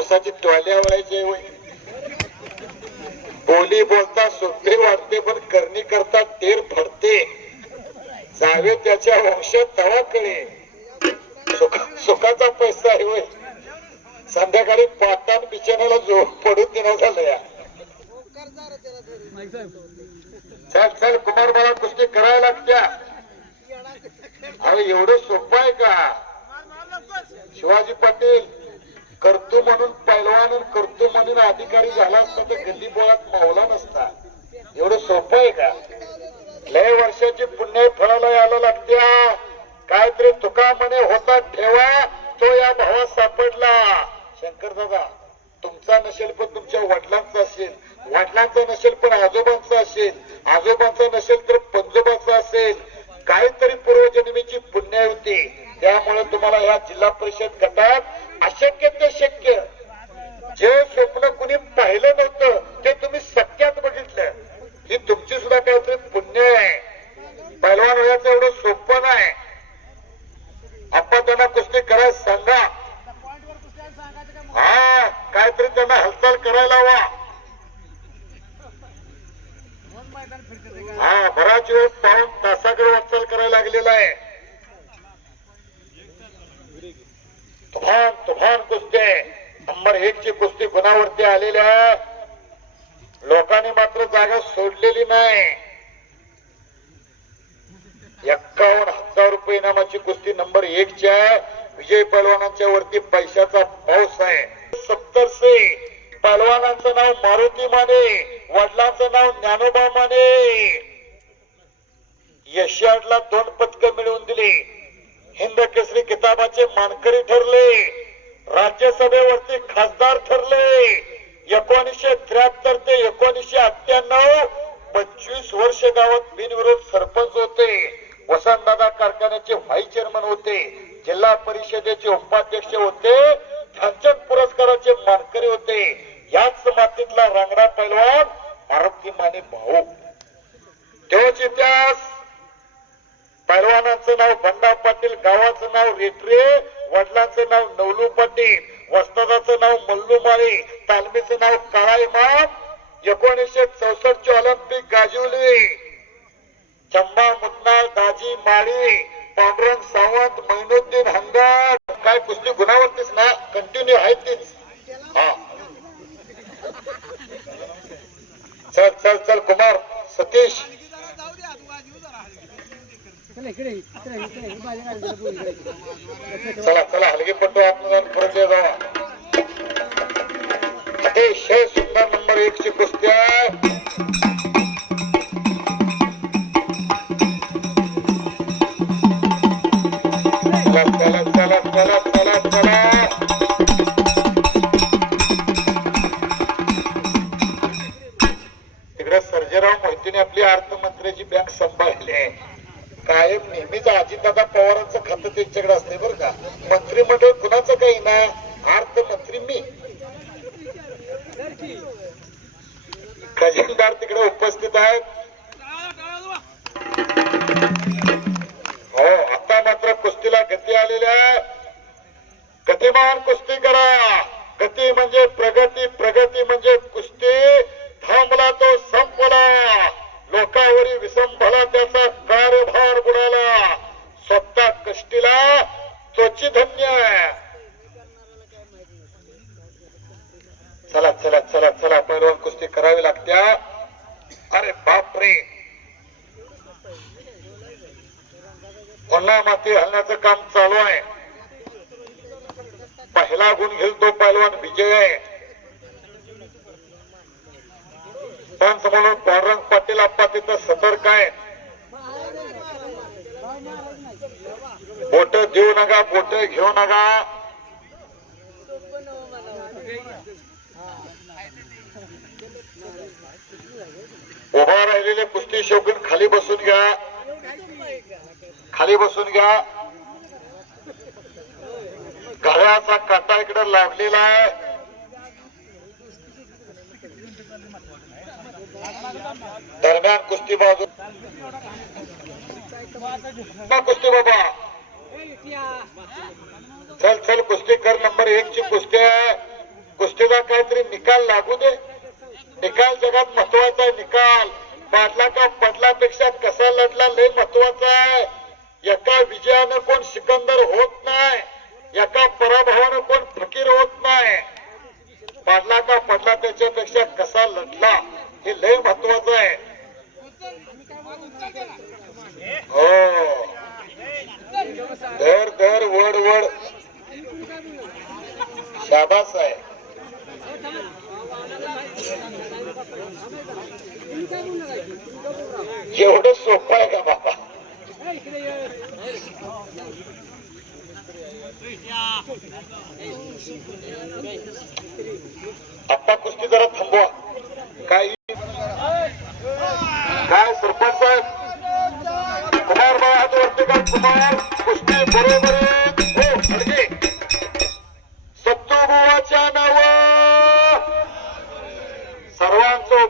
उसाची टोल्या वळायची होय. बोली बोलता सोपे वाटते पण करणी करता तेर फडते. जावे त्याच्या वंशात तवा कळे सुखाचा पैसा आहे होय. संध्याकाळी पाटान बिछाण्याला झोप पडून देणं झालं या. चल चल कुमार बाळा कुस्ती करायला लागत्या. अरे एवढं सोपं आहे का? शिवाजी पाटील करतो म्हणून पैलवान करतो म्हणून अधिकारी झाला असता तर गल्ली बोळात मावला नसता. एवढं सोपं आहे का? लय वर्षाची पुण्य फळाला यायला लागत्या. काहीतरी तुका म्हणे होता ठेवा तो या भावात सापडला. शंकर दादा तुमचा नसेल पण तुमच्या वडिलांचा असेल, वडिलांचा नसेल पण आजोबांचा असेल, आजोबांचा नसेल तर पंजोबांचा असेल. काहीतरी पूर्वजन्मीची पुण्य होती. त्यामुळे तुम्हाला या जिल्हा परिषद गटात अशक्य ते शक्य जे स्वप्न कुणी पाहिलं नव्हतं ते तुम्ही सत्यात बघितलं. ही तुमची सुद्धा काहीतरी पुण्य आहे. पहिलवान व्हायचं एवढं सोपं नाही. आपण त्यांना कुस्ती करायला सांगा. हा काहीतरी त्यांना हालचाल करायला हवा. हा बराच वेळ पाऊन तासाकडे वाटचाल करायला लागलेला आहे. तुफान तुफान कुस्ती नंबर 1 ची कुस्ती गुणावरती आलेल्या लोकांनी मात्र जागा सोडलेली नाही. 51,000 रुपये इनामाची कुस्ती नंबर 1 च्या विजय पहलवानांच्या वरती पैशाचा पाऊस आहे. 70 से पहलवानांचं नाव मारुती माने, वडिलांचं नाव ज्ञानोबा माने. यशियाडला 2 पदकं मिळवून दिली. हिंद केसरी किताबाचे मानकरी ठरले. राज्यसभेवरती खासदार ठरले. 1973 ते 1998 25 वर्ष गावात बिनविरोध सरपंच होते. वसंतदादा कारखान्याचे व्हाईस चेअरमन होते. जिल्हा परिषदेचे उपाध्यक्ष होते. ध्यानचंद पुरस्काराचे मानकरी होते. याच मातीतला रांगडा पैलवान मारुती माने भाऊ. तोच इतिहास. पैलवानाचं नाव बंडा पाटील, गावाचं नाव रेटरे, वडिलांचं नाव नवलू पाटील, वस्तादाचं नाव मल्लू माळी, तालमीचं नाव काळा इमाम. 1964 ची ऑलिम्पिक गाजवली. चंबा मुन्ना, दाजी माळी, पांडुरंग सावंत, मैनुद्दीन हंगाट. काय कुस्ती गुणावरतीच ना कंटिन्यू आहे तीच. हा चल चल चल कुमार सतीश चला चला हलगीपट्टू आत्मदान परत जावा. अतिशय सुंदर नंबर 1 ची कुस्ती आहे. चला चला चला चला चला चला. तिकडे सर्जेराव मोहितेने आपली अर्थमंत्र्याची बँक सांभाळली आहे. कायम नेहमीच अजितदादा पवारांचं खातं त्यांच्याकडे असते बरं का. मंत्रिमंडळ कुणाचं काही ना, अर्थमंत्री मी. खजिनदार तिकडे उपस्थित आहेत. हो आता मात्र कुस्तीला गती आलेल्या. गतिमान कुस्ती करा. गती म्हणजे प्रगती, प्रगती म्हणजे कुस्ती. थांबला तो संपला. लोकांवरील विसंभला त्याचा कार्यभार बुडाला. स्वतः कष्टीला त्वची धन्य. चला चला चला चला पैलवान कुस्ती करावी लागत्या. अरे बापरे पुन्हा माती हलण्याचं काम चालू आहे. पहिला गुण घेईल तो पैलवान विजय आहे. पंच म्हणून पांडुरंग पाटील आप्पा तिथं सतर्क आहे. बोट देऊ नका, बोट घेऊ नका. उभा राहिलेले कुस्ती शौकीन खाली बसून घ्या. खाली बसून घ्या. घड्याचा काटा इकडे लागलेला आहे. दरम्यान कुस्ती बाजू कुस्ती बाबा चल चल कुस्ती कर. नंबर 1 ची कुस्ती आहे. कुस्तीचा काहीतरी निकाल लागू दे. निकाल जगात महत्वाचा आहे. निकाल पाडला का पडल्यापेक्षा कसा लढला लय महत्वाचा आहे. एका विजयानं कोण सिकंदर होत नाही, एका पराभवानं कोण फकीर होत नाही. पाडला का पडला त्याच्यापेक्षा कसा लढला हे लय महत्वाचं आहे. हो दर दर वड वड शाबास आहे. एवढं सोपं आहे का बाबा? आता कुस्ती जरा थांबवा. काय सरपंच साहेब कुमार बाळा हात वरती का? कुमार कुस्ती बरोबर सत्तू बुवाच्या नावा सर्वांचं